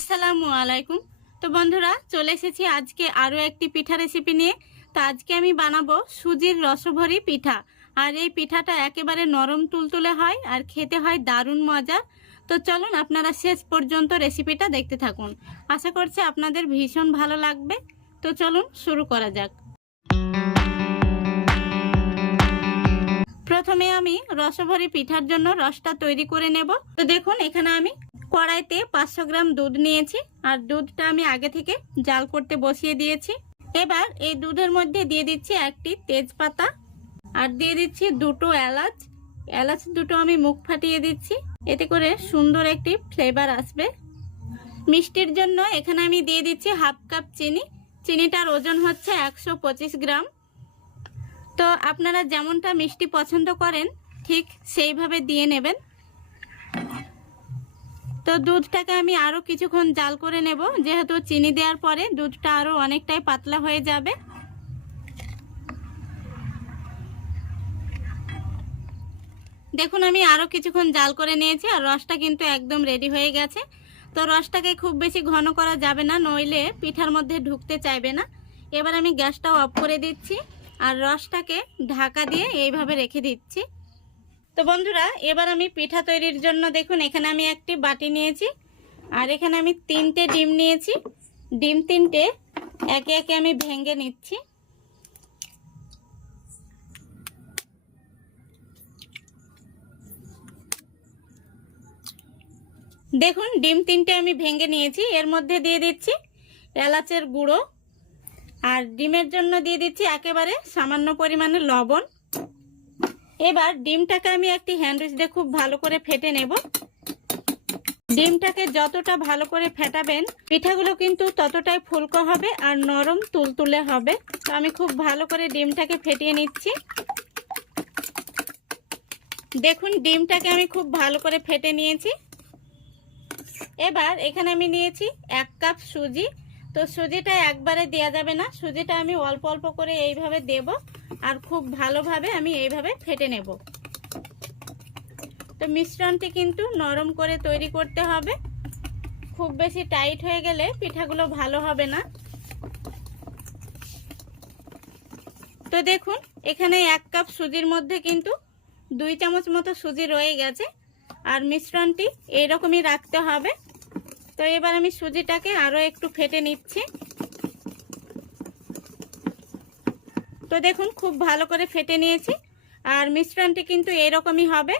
আসসালামু আলাইকুম। তো বন্ধুরা, চলে এসেছি আজকে আরও একটি পিঠা রেসিপি নিয়ে। তো আজকে আমি বানাবো সুজির রসভরি পিঠা। আর এই পিঠাটা একেবারে নরম তুলতুলে হয় আর খেতে হয় দারুণ মজার। তো চলুন আপনারা শেষ পর্যন্ত রেসিপিটা দেখতে থাকুন। আশা করছি আপনাদের ভীষণ ভালো লাগবে। তো চলুন শুরু করা যাক। প্রথমে আমি রসভরি পিঠার জন্য রসটা তৈরি করে নেব। তো দেখুন, এখানে আমি কড়াইতে 500 গ্রাম দুধ নিয়েছি আর দুধটা আমি আগে থেকে জাল করতে বসিয়ে দিয়েছি। এবার এই দুধের মধ্যে দিয়ে দিচ্ছি একটি তেজপাতা আর দিয়ে দিচ্ছি দুটো এলাচ। এলাচ দুটো আমি মুখ ফাটিয়ে দিচ্ছি, এতে করে সুন্দর একটি ফ্লেভার আসবে। মিষ্টির জন্য এখানে আমি দিয়ে দিচ্ছি হাফ কাপ চিনি। চিনিটার ওজন হচ্ছে 125 গ্রাম। তো আপনারা যেমনটা মিষ্টি পছন্দ করেন ঠিক সেইভাবে দিয়ে নেবেন। তো দুধটাকে আমি আরও কিছুক্ষণ জাল করে নেব, যেহেতু চিনি দেওয়ার পরে দুধটা আরও অনেকটাই পাতলা হয়ে যাবে। দেখুন, আমি আরও কিছুক্ষণ জাল করে নিয়েছি আর রসটা কিন্তু একদম রেডি হয়ে গেছে। তো রসটাকে খুব বেশি ঘন করা যাবে না, নইলে পিঠার মধ্যে ঢুকতে চাইবে না। এবার আমি গ্যাসটা অফ করে দিচ্ছি আর রসটাকে ঢাকা দিয়ে এইভাবে রেখে দিচ্ছি। তো বন্ধুরা, এবার আমি পিঠা তৈরির জন্য দেখুন এখানে আমি একটি বাটি নিয়েছি আর এখানে আমি 3টে ডিম নিয়েছি। ডিম 3টে একে একে আমি ভেঙে নিচ্ছি। দেখুন, ডিম 3টে আমি ভেঙে নিয়েছি। এর মধ্যে দিয়ে দিচ্ছি এলাচের গুঁড়ো আর ডিমের জন্য দিয়ে দিচ্ছি একেবারে সামান্য পরিমাণে লবণ। এবার ডিমটাকে আমি একটি হ্যান্ডউইচ দিয়ে খুব ভালো করে ফেটে নেব। ডিমটাকে যতটা ভালো করে ফেটাবেন পিঠাগুলো কিন্তু ততটাই ফুলকো হবে আর নরম তুলতুলে হবে। তো আমি খুব ভালো করে ডিমটাকে ফেটিয়ে নিচ্ছি। দেখুন, ডিমটাকে আমি খুব ভালো করে ফেটে নিয়েছি। এবার এখানে আমি নিয়েছি 1 কাপ সুজি। তো সুজিটা একবারে দেওয়া যাবে না, সুজিটা আমি অল্প অল্প করে এইভাবে দেব আর খুব ভালোভাবে আমি এইভাবে ফেটে নেব। তো মিশ্রণটি কিন্তু নরম করে তৈরি করতে হবে, খুব বেশি টাইট হয়ে গেলে পিঠাগুলো ভালো হবে না। তো দেখুন, এখানে 1 কাপ সুজির মধ্যে কিন্তু 2 চামচ মতো সুজি রয়ে গেছে আর মিশ্রণটি এইরকমই রাখতে হবে। তো এবার আমি সুজিটাকে আরও একটু ফেটে নিচ্ছি। তো দেখুন, খুব ভালো করে ফেটে নিয়েছি আর মিশ্রণটি কিন্তু এরকমই হবে।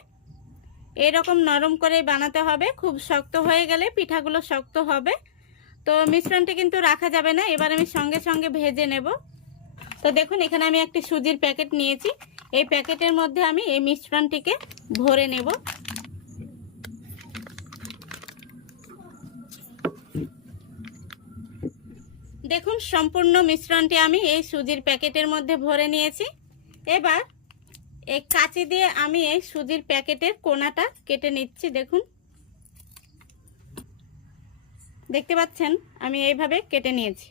এরকম নরম করে বানাতে হবে, খুব শক্ত হয়ে গেলে পিঠাগুলো শক্ত হবে। তো মিশ্রণটি কিন্তু রাখা যাবে না, এবার আমি সঙ্গে সঙ্গে ভেজে নেব। তো দেখুন, এখানে আমি একটি সুজির প্যাকেট নিয়েছি। এই প্যাকেটের মধ্যে আমি এই মিশ্রণটিকে ভরে নেব। দেখুন, সম্পূর্ণ মিশ্রণটি আমি এই সুজির প্যাকেটের মধ্যে ভরে নিয়েছি। এবার এই কাঁচি দিয়ে আমি এই সুজির প্যাকেটের কোনাটা কেটে নিচ্ছি। দেখুন, দেখতে পাচ্ছেন আমি এইভাবে কেটে নিয়েছি।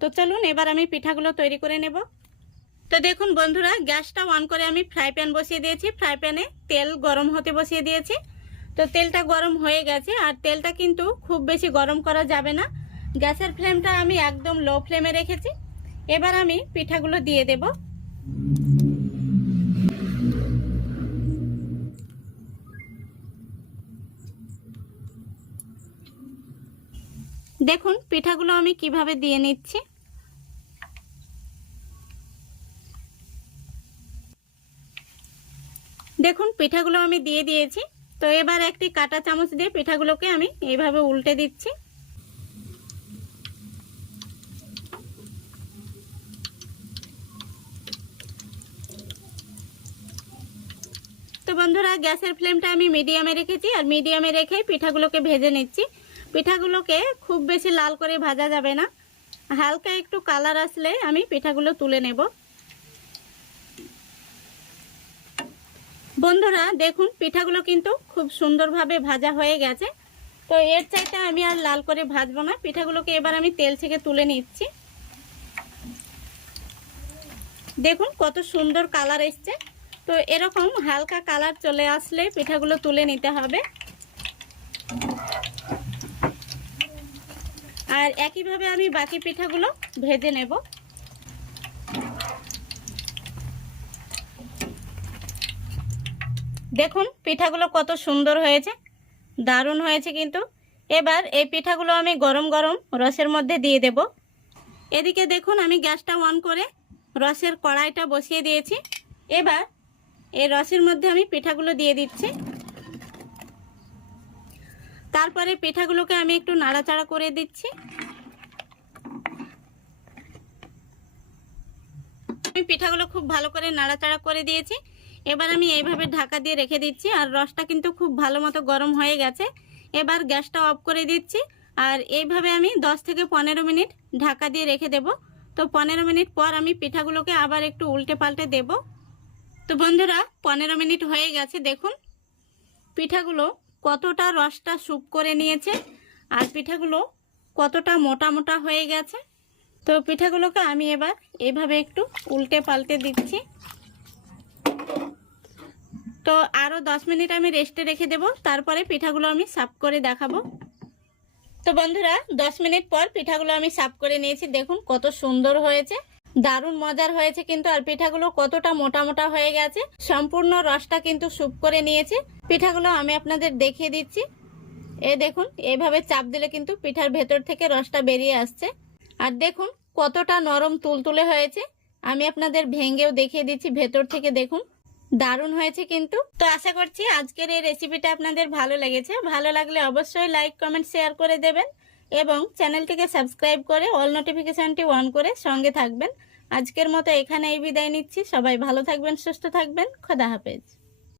তো চলুন এবার আমি পিঠাগুলো তৈরি করে নেব। তো দেখুন বন্ধুরা, গ্যাসটা অন করে আমি ফ্রাই প্যান বসিয়ে দিয়েছি। ফ্রাই প্যানে তেল গরম হতে বসিয়ে দিয়েছি। তো তেলটা গরম হয়ে গেছে আর তেলটা কিন্তু খুব বেশি গরম করা যাবে না। গ্যাসের ফ্লেমটা আমি একদম লো ফ্লেমে রেখেছি। এবার আমি পিঠাগুলো দিয়ে দেব। দেখুন পিঠাগুলো আমি কিভাবে দিয়ে নিচ্ছি। দেখুন পিঠাগুলো আমি দিয়ে দিয়েছি। তো এবার একটি কাঁটা চামচ দিয়ে পিঠাগুলোকে আমি এইভাবে উল্টে দিচ্ছি। তো বন্ধুরা, গ্যাসের ফ্লেমটা আমি মিডিয়ামে রেখেছি আর মিডিয়ামে রেখে পিঠাগুলোকে ভেজে নিচ্ছি। পিঠাগুলোকে খুব বেশি লাল করে ভাজা যাবে না, হালকা একটু কালার আসলে আমি পিঠাগুলো তুলে নেব। বন্ধুরা দেখুন, পিঠাগুলো কিন্তু খুব সুন্দরভাবে ভাজা হয়ে গেছে। তো এর চাইতে আমি আর লাল করে ভাজবো না। পিঠাগুলোকে এবার আমি তেল থেকে তুলে নিচ্ছি। দেখুন কত সুন্দর কালার এসছে। তো এরকম হালকা কালার চলে আসলে পিঠাগুলো তুলে নিতে হবে। আর একইভাবে আমি বাকি পিঠাগুলো ভেজে নেব। দেখুন পিঠাগুলো কত সুন্দর হয়েছে, দারুণ হয়েছে কিন্তু। এবার এই পিঠাগুলো আমি গরম গরম রসের মধ্যে দিয়ে দেব। এদিকে দেখুন আমি গ্যাসটা অন করে রসের কড়াইটা বসিয়ে দিয়েছি। এবার এই রসের মধ্যে আমি পিঠাগুলো দিয়ে দিচ্ছি। তারপরে পিঠাগুলোকে আমি একটু নাড়াচাড়া করে দিচ্ছি। আমি পিঠাগুলো খুব ভালো করে নাড়াচাড়া করে দিয়েছি। এবার আমি এইভাবে ঢাকা দিয়ে রেখে দিচ্ছি। আর রসটা কিন্তু খুব ভালো মতো গরম হয়ে গেছে। এবার গ্যাসটা অফ করে দিচ্ছি। আর এইভাবে আমি 10 থেকে 15 মিনিট ঢাকা দিয়ে রেখে দেব। তো 15 মিনিট পর আমি পিঠাগুলোকে আবার একটু উল্টে পাল্টে দেব। তো বন্ধুরা 15 মিনিট হয়ে গেছে। দেখুন পিঠাগুলো কতটা রসটা স্যুপ করে নিয়েছে আর পিঠাগুলো কতটা মোটা মোটা হয়ে গেছে। তো পিঠাগুলোকে আমি এবার এইভাবে একটু উল্টে পাল্টে দিচ্ছি। তো আরও 10 মিনিট আমি রেস্টে রেখে দেব, তারপরে পিঠাগুলো আমি সার্ভ করে দেখাবো। তো বন্ধুরা 10 মিনিট পর পিঠাগুলো আমি সার্ভ করে নিয়েছি। দেখুন কত সুন্দর হয়েছে, দারুণ মজার হয়েছে কিন্তু। আর পিঠাগুলো কতটা মোটা মোটা হয়ে গেছে, সম্পূর্ণ রসটা কিন্তু স্যুপ করে নিয়েছে। পিঠাগুলো আমি আপনাদের দেখিয়ে দিচ্ছি। এই দেখুন এইভাবে চাপ দিলে কিন্তু পিঠার ভেতর থেকে রসটা বেরিয়ে আসছে। আর দেখুন কতটা নরম তুলতুলে হয়েছে। আমি আপনাদের ভেঙেও দেখিয়ে দিচ্ছি ভেতর থেকে। দেখুন দারুণ হয়েছে কিন্তু। তো আশা করছি আজকের এই রেসিপিটা আপনাদের ভালো লেগেছে। ভালো লাগলে অবশ্যই লাইক কমেন্ট শেয়ার করে দেবেন এবং চ্যানেলটিকে সাবস্ক্রাইব করে অল নোটিফিকেশনটি অন করে সঙ্গে থাকবেন। আজকের মতো এখানেই বিদায় নিচ্ছি। সবাই ভালো থাকবেন, সুস্থ থাকবেন। খোদা হাফেজ।